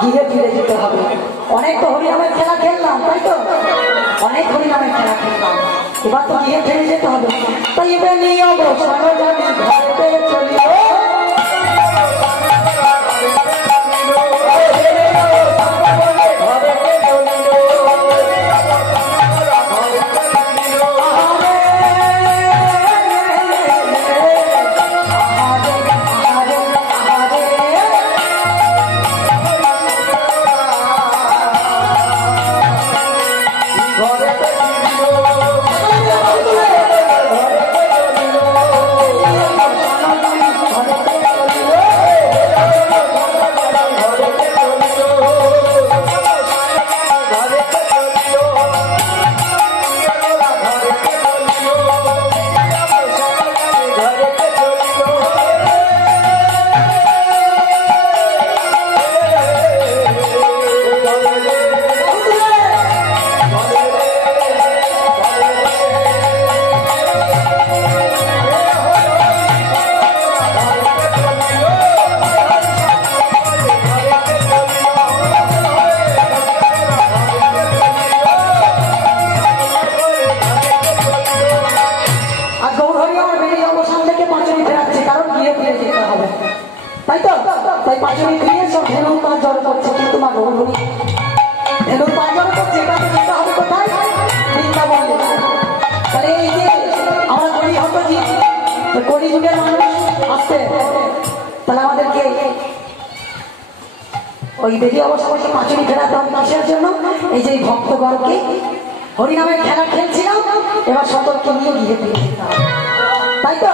গিয়ে ফিরে যেতে হবে। অনেক তো হরিনামের খেলা খেললাম, তাই তো অনেক হরিনামের খেলা খেললাম, এবার তো গিয়ে ফিরে যেতে হবে। তাই বেরিয়ে অবসর জানি ঘরেতে চলিও, কলিযুগের মানুষ আসছে, তাহলে আমাদেরকে ওই বেরিয়ে অবস্থা পাঁচুরি ফেরাতে হবে কিসের জন্য? এই যে ভক্তগণকে হরিনামের খেলা খেলছিলাম, এবার সতর্ক নিয়ে গিয়ে ফিরে যেতে হবে, তাই তো?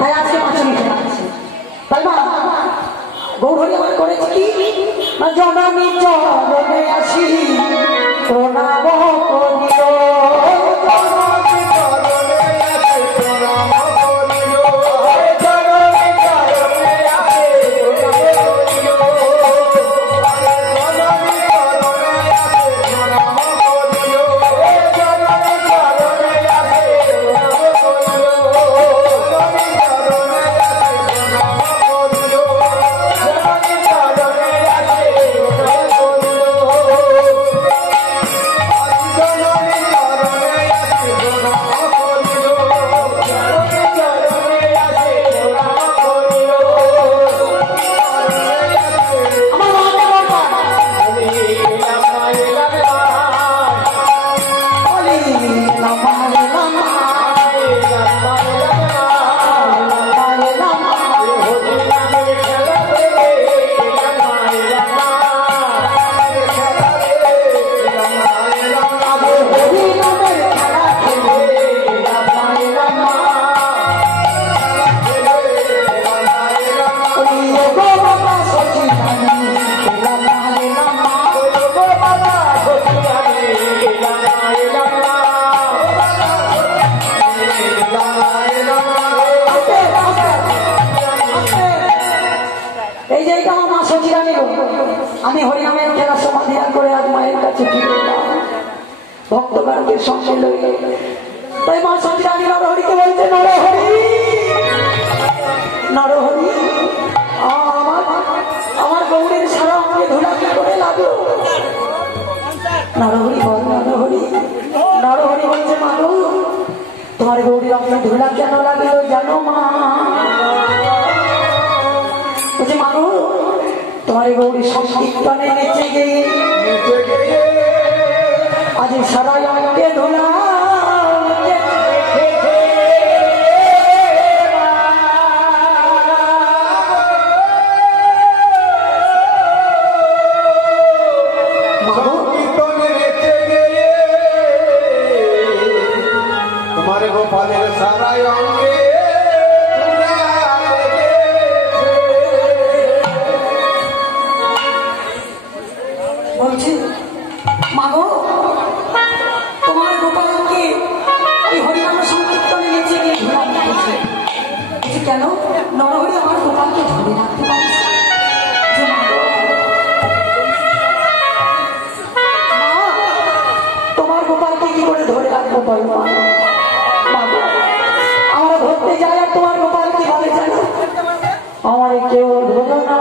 তাই আজকে পাঁচুরি ফেরাচ্ছি। তাই মা গৌর হরি আমার করেছে কি, জননী চরণে আসি প্রণাম করিও, আমি হরিনামের খেলা সমাধান করে আজ মায়ের কাছে ফিরে এলাম ভক্তগণদের সঙ্গে লইলে। তাই মা সচিরানী নরহরিকে বলছে, নরহরি নরহরি আমার গৌরের সারা আমাকে ধুলা কি করে লাগলো? নরহরি বল নরহরি। নরহরি বলছে, মা গো তোমার গৌরীর আমাকে ধুলা কেন লাগলো জানো মা? বলছে, মা গো তোমার গৌরী সংকীর্তনে নেচে গিয়ে আজ সারা আমাকে ধুলা तुम्हारे गोपालेर सारा अंगे বলছি, মাগো তোমার গোপালকে ওই হরিনাম সংকীর্তনে নেচে গিয়ে ধুলা দিয়েছে। কেন? নরহরি আমার গোপালকে ধরে রাখতে পারিস? তোমার গোপালকে কি করে ধরে রাখবো বলো? মাগো আমরা ধরতে যাই আর তোমার গোপাল কি বলে জানো? আমার কেউ ধরো না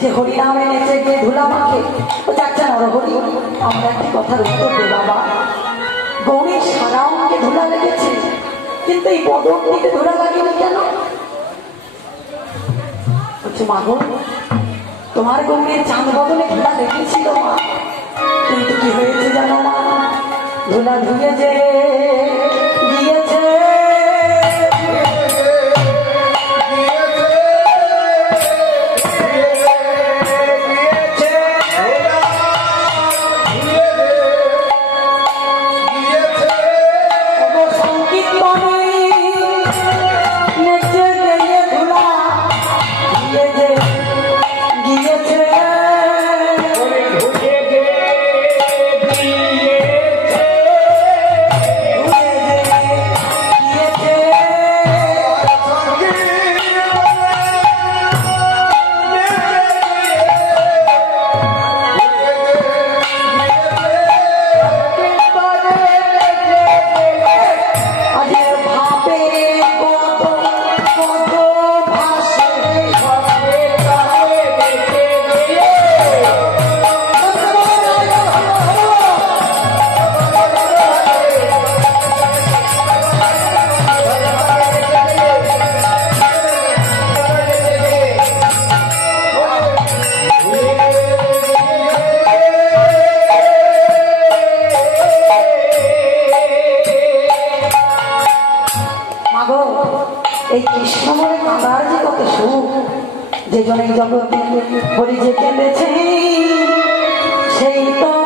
সে হরিনামে নেচে গিয়ে ধুলা মাখে ও যাচ্ছে নরহরি। আমরা একটি কথার উত্তর দে বাবা, গৌরীর সারা অঙ্গে ধুলা লেগেছে কিন্তু এই বদনটিতে ধুলা লাগেনি কেন? বলছে মা গো, তোমার গৌরীর চাঁদ বদলে ধুলা লেগেছিল মা, কিন্তু কি হয়েছে জানো মা, ধুলা ধুয়ে যে গিয়েছে দুজনে জগতে হরি যে কেঁদেছে সেই তো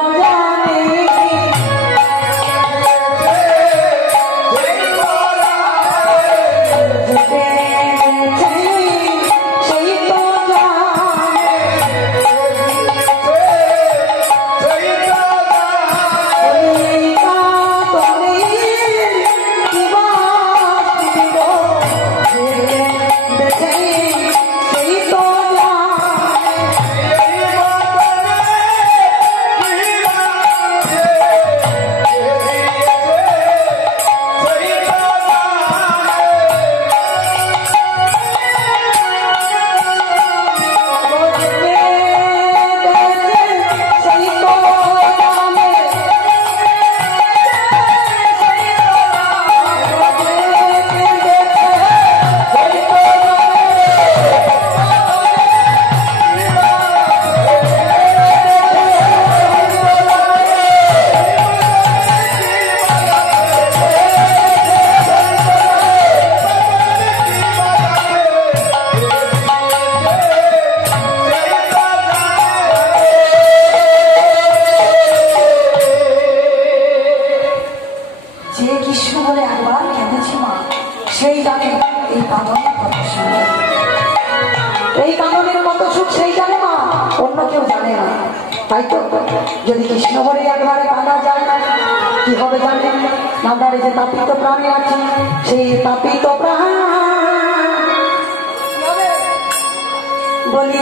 জানে যদি কৃষ্ণ বলে একবারে কাঁদা যায় কি হবে জানেন নামদারে যে তাপিত প্রাণী আছে সেই তাপিত প্রাণ বলি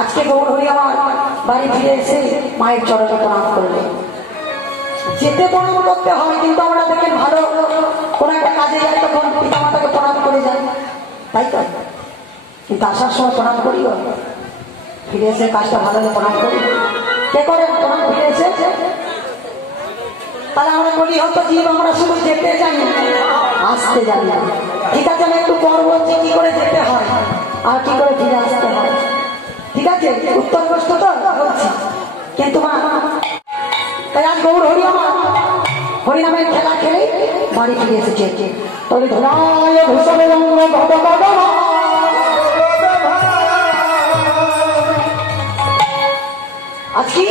আজকে গৌর হরি আমার বাড়ি ফিরে এসে মায়ের চরণে প্রণাম করলে যেতে প্রণাম করতে হয় কিন্তু আমরা দেখেন ভালো কোন একটা কাজে যাই তখন পিতা মাতাকে প্রণাম করে যাই তাই তো কিন্তু আসার সময় প্রণাম করিও ফিরে এসে কাজটা ভালো হলে প্রণাম করি কে করে প্রণাম ফিরে এসে তাহলে আমরা বলি হয়তো জীব আমরা শুধু যেতে জানি আসতে জানি না ঠিক আছে আমি একটু পর বলছি কি করে যেতে হয় আর কি করে ফিরে আসতে হয় ঠিক আছে উত্তর প্রশ্ন তো বলছি কিন্তু মা তাই আজ গৌর হরি আমার হরিনামের খেলা খেলে বাড়ি ফিরে এসেছে তবে ধরায় ভূষণের আজকে